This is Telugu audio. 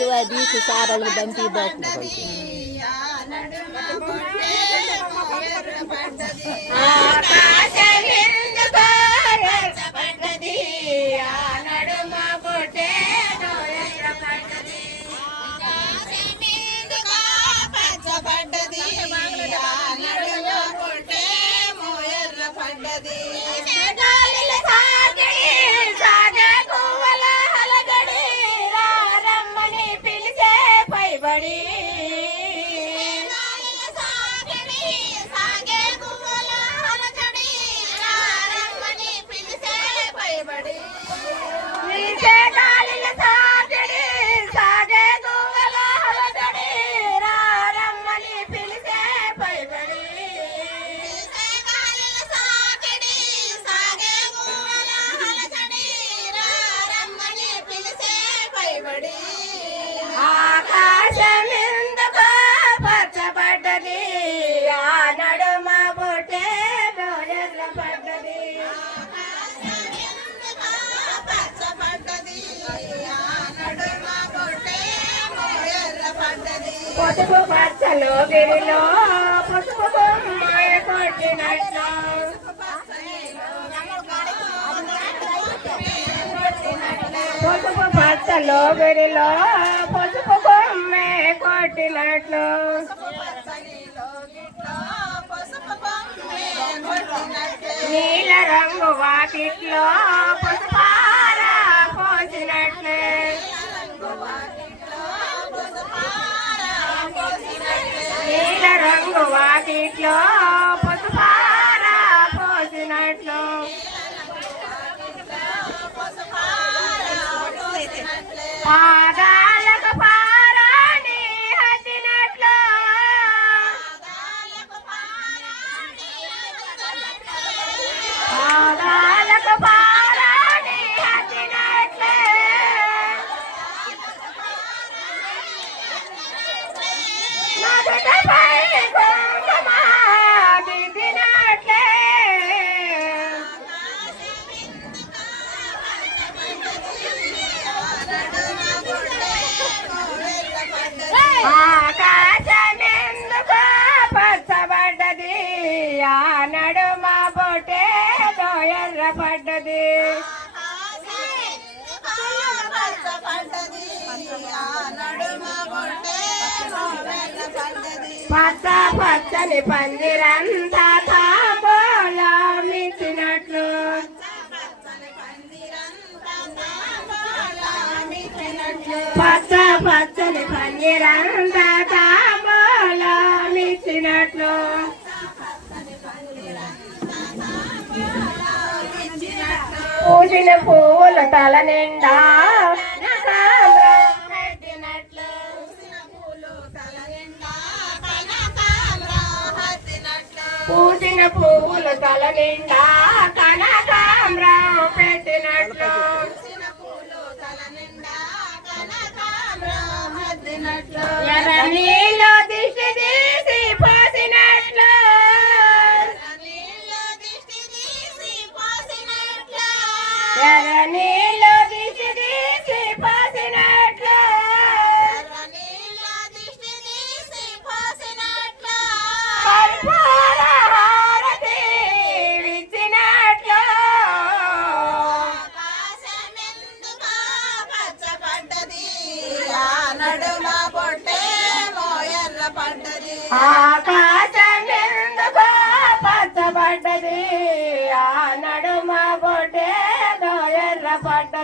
వీడియో తీసి సారాలకు పంపిబాకు పసుపు పచ్చలో గిరిలో పసుపు కొమ్మాయ కొట్టినట్లు పసుపు పచ్చలో గిరిలో పసుపు కొమ్మే కొట్టినట్లు నీల రంగు వాకిట్లో పసుపార పోసినట్లే నీల రంగు వాకిట్లో పసుపార పోసినట్లు పాదాలకు పారాని హద్దినట్లు పాదాలకు పారాని హద్దినట్లే మొదటపై కుంకుమ దిద్దినట్లే ఆకాశమెందుకు పచ్చబడ్డది ఆ నడుమ బొటే ఎర్రపడ్డది పచ్చ పచ్చని పందిరంతా తాంబూలం ఇచ్చినట్లు పచ్చ పచ్చని పందిరంతా తాంబూలం ఇచ్చినట్లు పూసిన పువ్వులు తల నిండా పూసిన పువ్వులు తల నిండా కనకాంబరం పెట్టినట్లు ఎర్ర నీళ్ళు దిష్టి తీసి పోసినట్లు ఎర్ర నీళ్ళు దిష్టి తీసి పోసినట్లు కర్పూర హారతి ఇచ్చినట్లు ఆకాశమెందుకు పచ్చబడ్డది ఆ నడుమ బొటే ఎర్రపడ్డది